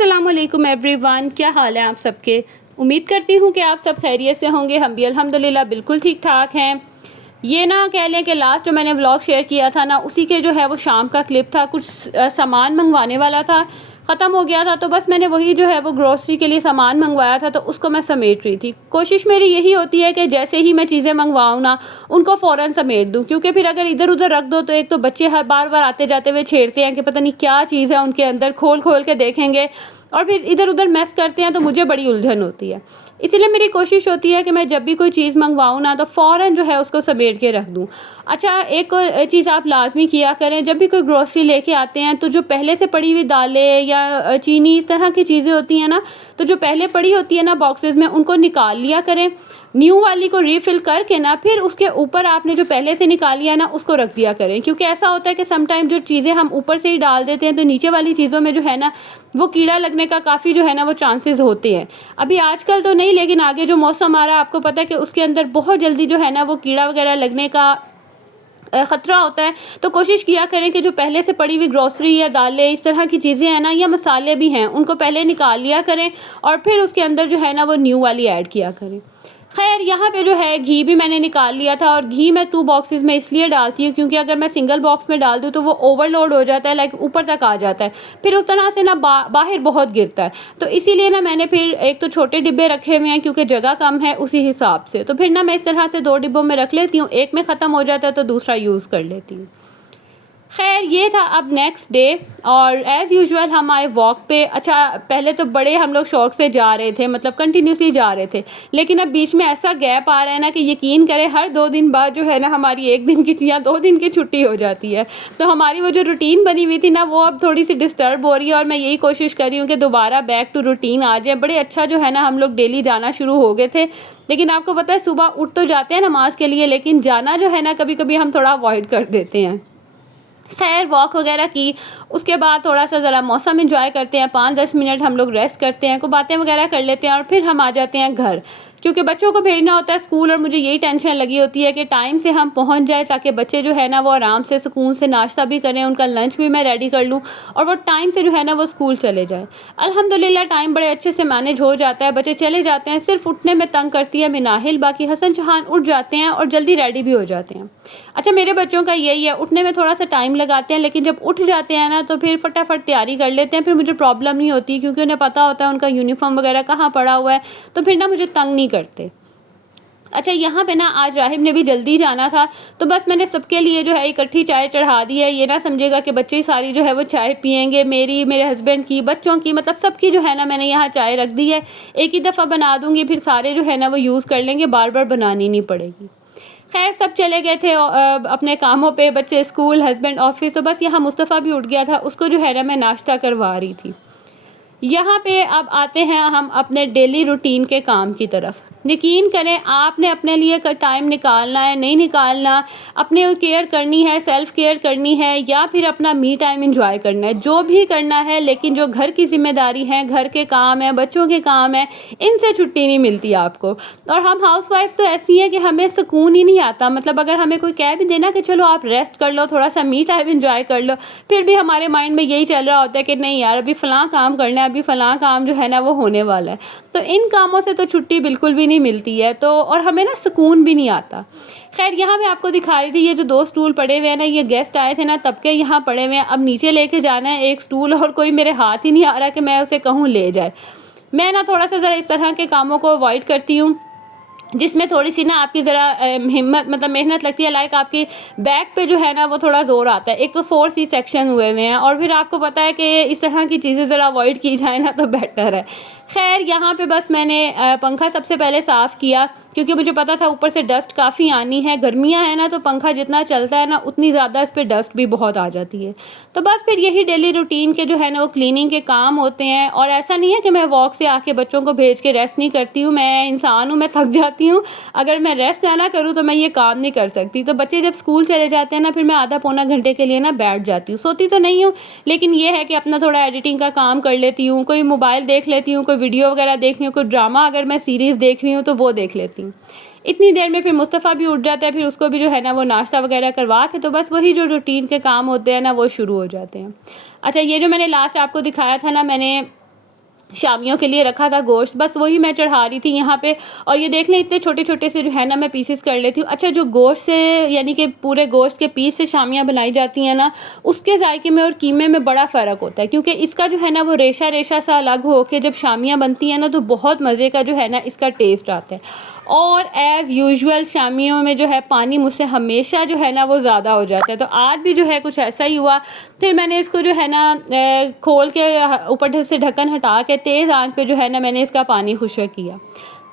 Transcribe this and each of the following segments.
अस्सलामुअलैकुम एवरीवन, क्या हाल है आप सबके। उम्मीद करती हूँ कि आप सब खैरियत से होंगे। हम भी अल्हम्दुलिल्लाह बिल्कुल ठीक ठाक हैं। ये ना कह लें कि लास्ट जो मैंने व्लॉग शेयर किया था ना, उसी के जो है वो शाम का क्लिप था। कुछ सामान मंगवाने वाला था, ख़त्म हो गया था, तो बस मैंने वही जो है वो ग्रोसरी के लिए सामान मंगवाया था, तो उसको मैं समेट रही थी। कोशिश मेरी यही होती है कि जैसे ही मैं चीज़ें मंगवाऊँ ना, उनको फ़ौरन समेट दूँ, क्योंकि फिर अगर इधर उधर रख दो तो एक तो बच्चे हर बार बार आते जाते हुए छेड़ते हैं कि पता नहीं क्या चीज़ है उनके अंदर, खोल खोल के देखेंगे और फिर इधर उधर मैस करते हैं, तो मुझे बड़ी उलझन होती है। इसीलिए मेरी कोशिश होती है कि मैं जब भी कोई चीज़ मंगवाऊँ ना, तो फ़ौरन जो है उसको समेट के रख दूँ। अच्छा, एक चीज़ आप लाज़मी किया करें, जब भी कोई ग्रोसरी लेके आते हैं तो जो पहले से पड़ी हुई दालें या चीनी इस तरह की चीज़ें होती हैं ना, तो जो पहले पड़ी होती है ना बॉक्सेस में, उनको निकाल लिया करें। न्यू वाली को रीफ़िल करके ना फिर उसके ऊपर आपने जो पहले से निकाली है ना, उसको रख दिया करें, क्योंकि ऐसा होता है कि समटाइम जो चीज़ें हम ऊपर से ही डाल देते हैं तो नीचे वाली चीज़ों में जो है ना वो कीड़ा लगने का काफ़ी जो है ना वो चांसेस होते हैं। अभी आजकल तो नहीं, लेकिन आगे जो मौसम आ रहा है आपको पता है कि उसके अंदर बहुत जल्दी जो है ना वो कीड़ा वगैरह लगने का ख़तरा होता है। तो कोशिश किया करें कि जो पहले से पड़ी हुई ग्रोसरी या दालें इस तरह की चीज़ें हैं ना, या मसाले भी हैं, उनको पहले निकाल लिया करें और फिर उसके अंदर जो है ना वो न्यू वाली ऐड किया करें। ख़ैर, यहाँ पे जो है घी भी मैंने निकाल लिया था, और घी मैं 2 बॉक्सेस में इसलिए डालती हूँ क्योंकि अगर मैं सिंगल बॉक्स में डाल दूँ तो वो ओवरलोड हो जाता है, लाइक ऊपर तक आ जाता है, फिर उस तरह से ना बाहर बहुत गिरता है। तो इसीलिए ना मैंने फिर एक तो छोटे डिब्बे रखे हुए हैं क्योंकि जगह कम है, उसी हिसाब से तो फिर ना मैं इस तरह से 2 डिब्बों में रख लेती हूँ। एक में ख़त्म हो जाता है तो दूसरा यूज़ कर लेती हूँ। खैर, ये था अब नेक्स्ट डे, और एज़ यूजुअल हम आए वॉक पे। अच्छा, पहले तो बड़े हम लोग शौक से जा रहे थे, मतलब कंटिन्यूसली जा रहे थे, लेकिन अब बीच में ऐसा गैप आ रहा है ना कि यकीन करें हर 2 दिन बाद जो है ना हमारी 1 दिन की या 2 दिन की छुट्टी हो जाती है। तो हमारी वो जो रूटीन बनी हुई थी ना, वो अब थोड़ी सी डिस्टर्ब हो रही है, और मैं यही कोशिश कर रही हूँ कि दोबारा बैक टू रूटीन आ जाए। बड़े अच्छा जो है ना हम लोग डेली जाना शुरू हो गए थे, लेकिन आपको पता है सुबह उठ तो जाते हैं नमाज के लिए, लेकिन जाना जो है ना कभी कभी हम थोड़ा अवॉइड कर देते हैं। खैर, वॉक वगैरह की, उसके बाद थोड़ा सा ज़रा मौसम एंजॉय करते हैं, 5-10 मिनट हम लोग रेस्ट करते हैं, कोई बातें वगैरह कर लेते हैं, और फिर हम आ जाते हैं घर, क्योंकि बच्चों को भेजना होता है स्कूल, और मुझे यही टेंशन लगी होती है कि टाइम से हम पहुंच जाए ताकि बच्चे जो है ना वो आराम से सुकून से नाश्ता भी करें, उनका लंच भी मैं रेडी कर लूँ, और वो टाइम से जो है ना वो स्कूल चले जाए। अल्हम्दुलिल्लाह टाइम बड़े अच्छे से मैनेज हो जाता है, बच्चे चले जाते हैं। सिर्फ उठने में तंग करती है मिनाहिल, बाकी हसन चौहान उठ जाते हैं और जल्दी रेडी भी हो जाते हैं। अच्छा, मेरे बच्चों का यही है, उठने में थोड़ा सा टाइम लगाते हैं, लेकिन जब उठ जाते हैं ना तो फिर फटाफट तैयारी कर लेते हैं, फिर मुझे प्रॉब्लम नहीं होती क्योंकि उन्हें पता होता है उनका यूनिफॉर्म वगैरह कहाँ पड़ा हुआ है, तो फिर ना मुझे तंग नहीं करते। अच्छा, यहाँ पे ना आज राहिब ने भी जल्दी जाना था, तो बस मैंने सबके लिए जो है इकट्ठी चाय चढ़ा दी है। ये ना समझेगा कि बच्चे सारी जो है वो चाय पियेंगे, मेरी, मेरे हस्बैंड की, बच्चों की, मतलब सबकी जो है ना मैंने यहाँ चाय रख दी है। एक ही दफ़ा बना दूँगी, फिर सारे जो है ना वो यूज़ कर लेंगे, बार बार बनानी नहीं पड़ेगी। खैर, सब चले गए थे अपने कामों पे, बच्चे स्कूल, हस्बैंड ऑफिस, तो बस यहाँ मुस्तफ़ा भी उठ गया था, उसको जो है ना मैं नाश्ता करवा रही थी। यहाँ पे अब आते हैं हम अपने डेली रूटीन के काम की तरफ। यकीन करें, आपने अपने लिए टाइम निकालना है, नहीं निकालना, अपने केयर करनी है, सेल्फ केयर करनी है, या फिर अपना मी टाइम एंजॉय करना है, जो भी करना है, लेकिन जो घर की जिम्मेदारी है, घर के काम है, बच्चों के काम है, इनसे छुट्टी नहीं मिलती आपको। और हम हाउसवाइफ तो ऐसी हैं कि हमें सुकून ही नहीं आता, मतलब अगर हमें कोई कह भी देना कि चलो आप रेस्ट कर लो, थोड़ा सा मी टाइम एंजॉय कर लो, फिर भी हमारे माइंड में यही चल रहा होता है कि नहीं यार, अभी फ़लाँ काम करना है, अभी फ़लाँ काम जो है ना वो होने वाला है। तो इन कामों से तो छुट्टी बिल्कुल भी नहीं मिलती है, तो और हमें ना सुकून भी नहीं आता। खैर, यहाँ मैं आपको दिखा रही थी, ये जो 2 स्टूल पड़े हुए हैं ना, ये गेस्ट आए थे ना तब के यहाँ पड़े हुए हैं। अब नीचे लेके जाना है एक स्टूल, और कोई मेरे हाथ ही नहीं आ रहा कि मैं उसे कहूँ ले जाए। मैं ना थोड़ा सा ज़रा इस तरह के कामों को अवॉइड करती हूँ, जिसमें थोड़ी सी ना आपकी ज़रा हिम्मत, मतलब मेहनत लगती है, लाइक आपकी बैक पे जो है ना वो थोड़ा ज़ोर आता है। एक तो 4C सेक्शन हुए हुए हैं, और फिर आपको पता है कि इस तरह की चीज़ें ज़रा अवॉइड की जाए ना तो बेटर है। खैर, यहाँ पे बस मैंने पंखा सबसे पहले साफ़ किया, क्योंकि मुझे पता था ऊपर से डस्ट काफ़ी आनी है। गर्मियाँ हैं ना, तो पंखा जितना चलता है ना उतनी ज़्यादा इस पर डस्ट भी बहुत आ जाती है। तो बस फिर यही डेली रूटीन के जो है ना वो क्लीनिंग के काम होते हैं। और ऐसा नहीं है कि मैं वॉक से आके बच्चों को भेज के रेस्ट नहीं करती हूँ, मैं इंसान हूँ, मैं थक जाती हूँ। अगर मैं रेस्ट ना करूँ तो मैं ये काम नहीं कर सकती। तो बच्चे जब स्कूल चले जाते हैं ना, फिर मैं आधा पौना घंटे के लिए ना बैठ जाती हूँ। सोती तो नहीं हूँ, लेकिन ये है कि अपना थोड़ा एडिटिंग का काम कर लेती हूँ, कोई मोबाइल देख लेती हूँ, कोई वीडियो वगैरह देख रही हूँ, कोई ड्रामा अगर मैं सीरीज़ देख रही हूँ तो वो देख लेती हूँ। इतनी देर में फिर मुस्तफ़ा भी उठ जाता है, फिर उसको भी जो है ना वो नाश्ता वगैरह करवा के, तो बस वही जो रूटीन के काम होते हैं ना वो शुरू हो जाते हैं। अच्छा, ये जो मैंने लास्ट आपको दिखाया था ना, मैंने शामियों के लिए रखा था गोश्त, बस वही मैं चढ़ा रही थी यहाँ पे। और ये देख लें इतने छोटे छोटे से जो है ना मैं पीसेस कर लेती हूँ। अच्छा, जो गोश्त से यानी कि पूरे गोश्त के पीस से शामियाँ बनाई जाती हैं ना, उसके जायके में और कीमे में बड़ा फ़र्क होता है, क्योंकि इसका जो है ना वो रेशा रेशा सा अलग हो के जब शामियाँ बनती हैं ना तो बहुत मज़े का जो है ना इसका टेस्ट आता है। और एज़ यूजुअल शामियों में जो है पानी मुझसे हमेशा जो है ना वो ज़्यादा हो जाता है, तो आज भी जो है कुछ ऐसा ही हुआ। फिर मैंने इसको जो है ना खोल के ऊपर से ढक्कन हटा के तेज़ आंच पे जो है ना मैंने इसका पानी खुश्क किया।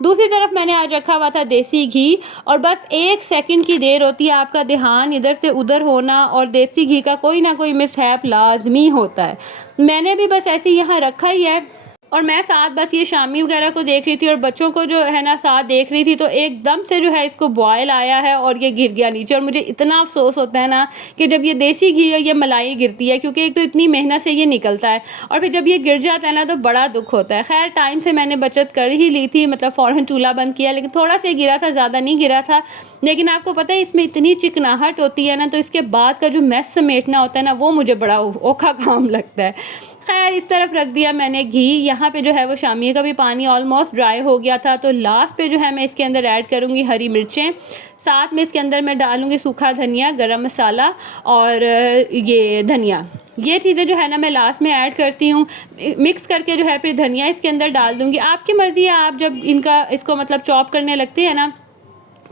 दूसरी तरफ मैंने आज रखा हुआ था देसी घी, और बस 1 सेकंड की देर होती है, आपका ध्यान इधर से उधर होना, और देसी घी का कोई ना कोई मिसहैप लाजमी होता है। मैंने भी बस ऐसे ही यहाँ रखा ही है, और मैं साथ बस ये शामी वगैरह को देख रही थी और बच्चों को जो है ना साथ देख रही थी, तो एकदम से जो है इसको बॉयल आया है और ये गिर गया नीचे। और मुझे इतना अफसोस होता है ना कि जब ये देसी घी है, ये मलाई गिरती है, क्योंकि एक तो इतनी मेहनत से ये निकलता है, और फिर जब ये गिर जाता है ना तो बड़ा दुख होता है। खैर टाइम से मैंने बचत कर ही ली थी, मतलब फ़ौरन चूल्हा बंद किया, लेकिन थोड़ा सा गिरा था, ज़्यादा नहीं गिरा था। लेकिन आपको पता है इसमें इतनी चिकनाहट होती है ना, तो इसके बाद का जो मैस समेटना होता है ना वो मुझे बड़ा औखा काम लगता है। खैर इस तरफ रख दिया मैंने घी। यहाँ पे जो है वो शामिया का भी पानी ऑलमोस्ट ड्राई हो गया था, तो लास्ट पे जो है मैं इसके अंदर ऐड करूँगी हरी मिर्चें, साथ में इसके अंदर मैं डालूँगी सूखा धनिया, गरम मसाला और ये धनिया। ये चीज़ें जो है ना मैं लास्ट में ऐड करती हूँ। मिक्स करके जो है फिर धनिया इसके अंदर डाल दूँगी। आपकी मर्ज़ी है, आप जब इसको मतलब चॉप करने लगते हैं ना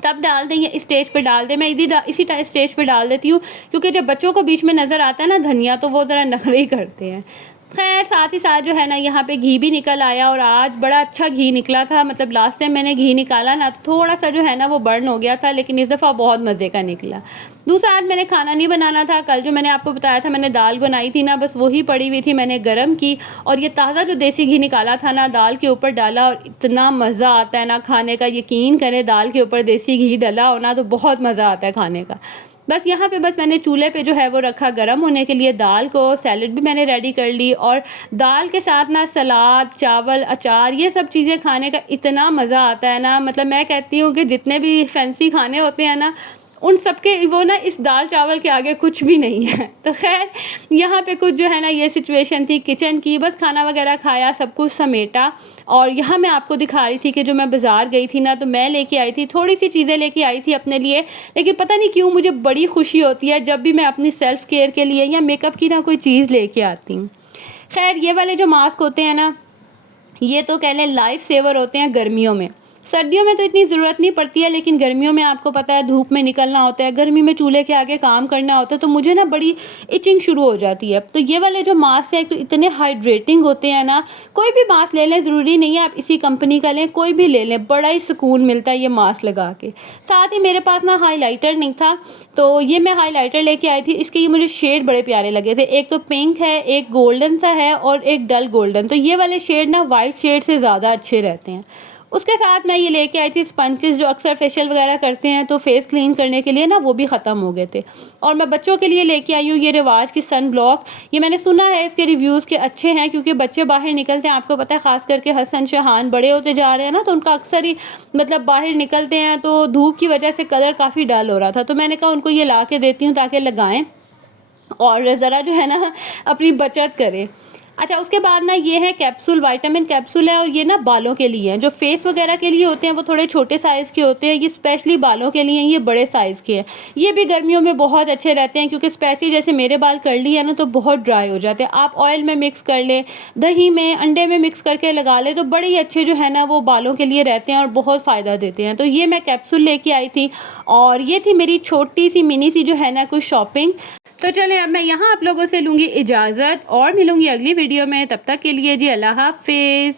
तब डाल दें या इस स्टेज पे डाल दें। मैं इसी स्टेज पे डाल देती हूँ, क्योंकि जब बच्चों को बीच में नज़र आता है ना धनिया, तो वो ज़रा नखरे ही करते हैं। खैर साथ ही साथ जो है ना यहाँ पे घी भी निकल आया, और आज बड़ा अच्छा घी निकला था। मतलब लास्ट टाइम मैंने घी निकाला ना तो थोड़ा सा जो है ना वो बर्न हो गया था, लेकिन इस दफ़ा बहुत मज़े का निकला। दूसरा, आज मैंने खाना नहीं बनाना था। कल जो मैंने आपको बताया था मैंने दाल बनाई थी ना, बस वही पड़ी हुई थी, मैंने गरम की और ये ताज़ा जो देसी घी निकाला था ना दाल के ऊपर डाला, और इतना मज़ा आता है ना खाने का। यकीन करें, दाल के ऊपर देसी घी डला हो ना तो बहुत मज़ा आता है खाने का। बस यहाँ पे बस मैंने चूल्हे पे जो है वो रखा गर्म होने के लिए दाल को। सैलेड भी मैंने रेडी कर ली, और दाल के साथ ना सलाद, चावल, अचार, ये सब चीज़ें खाने का इतना मज़ा आता है ना। मतलब मैं कहती हूँ कि जितने भी फैंसी खाने होते हैं ना, उन सब के वो ना इस दाल चावल के आगे कुछ भी नहीं है। तो खैर यहाँ पे कुछ जो है ना ये सिचुएशन थी किचन की। बस खाना वगैरह खाया, सब कुछ समेटा, और यहाँ मैं आपको दिखा रही थी कि जो मैं बाज़ार गई थी ना तो मैं लेके आई थी थोड़ी सी चीज़ें लेके आई थी अपने लिए। लेकिन पता नहीं क्यों मुझे बड़ी खुशी होती है जब भी मैं अपनी सेल्फ़ केयर के लिए या मेकअप की ना कोई चीज़ लेके आती हूँ। खैर ये वाले जो मास्क होते हैं ना, ये तो कह लें लाइफ सेवर होते हैं गर्मियों में। सर्दियों में तो इतनी ज़रूरत नहीं पड़ती है, लेकिन गर्मियों में आपको पता है धूप में निकलना होता है, गर्मी में चूल्हे के आगे काम करना होता है, तो मुझे ना बड़ी इचिंग शुरू हो जाती है। तो ये वाले जो मास्क हैं तो इतने हाइड्रेटिंग होते हैं ना, कोई भी मास्क ले लें, ज़रूरी नहीं है आप इसी कंपनी का लें, कोई भी ले लें, बड़ा ही सुकून मिलता है ये मास्क लगा के। साथ ही मेरे पास ना हाईलाइटर नहीं था, तो ये मैं हाईलाइटर लेके आई थी। इसके ये मुझे शेड बड़े प्यारे लगे थे, एक तो पिंक है, एक गोल्डन सा है और एक डल गोल्डन। तो ये वाले शेड ना वाइट शेड से ज़्यादा अच्छे रहते हैं। उसके साथ मैं ये लेके आई थी स्पंचेस, जो अक्सर फेशियल वगैरह करते हैं तो फेस क्लीन करने के लिए ना, वो भी ख़त्म हो गए थे। और मैं बच्चों के लिए लेके आई हूँ ये रिवाज की सन ब्लॉक। ये मैंने सुना है इसके रिव्यूज़ के अच्छे हैं, क्योंकि बच्चे बाहर निकलते हैं, आपको पता है ख़ास करके हसन शहान बड़े होते जा रहे हैं ना, तो उनका अक्सर ही मतलब बाहर निकलते हैं तो धूप की वजह से कलर काफ़ी डल हो रहा था। तो मैंने कहा उनको ये ला के देती हूँ ताकि लगाएँ और ज़रा जो है ना अपनी बचत करें। अच्छा, उसके बाद ना ये है कैप्सूल, विटामिन कैप्सूल है, और ये ना बालों के लिए हैं। जो फेस वगैरह के लिए होते हैं वो थोड़े छोटे साइज़ के होते हैं, ये स्पेशली बालों के लिए ये बड़े साइज़ के हैं। ये भी गर्मियों में बहुत अच्छे रहते हैं, क्योंकि स्पेशली जैसे मेरे बाल कर्ली है ना तो बहुत ड्राई हो जाते हैं। आप ऑयल में मिक्स कर लें, दही में, अंडे में मिक्स करके लगा लें, तो बड़े ही अच्छे जो है ना वो बालों के लिए रहते हैं और बहुत फ़ायदा देते हैं। तो ये मैं कैप्सूल लेके आई थी, और ये थी मेरी छोटी सी मिनी सी जो है ना कुछ शॉपिंग। तो चलें अब मैं यहाँ आप लोगों से लूँगी इजाज़त, और मिलूँगी अगली वीडियो में। तब तक के लिए जी अल्लाह हाफ़िज़।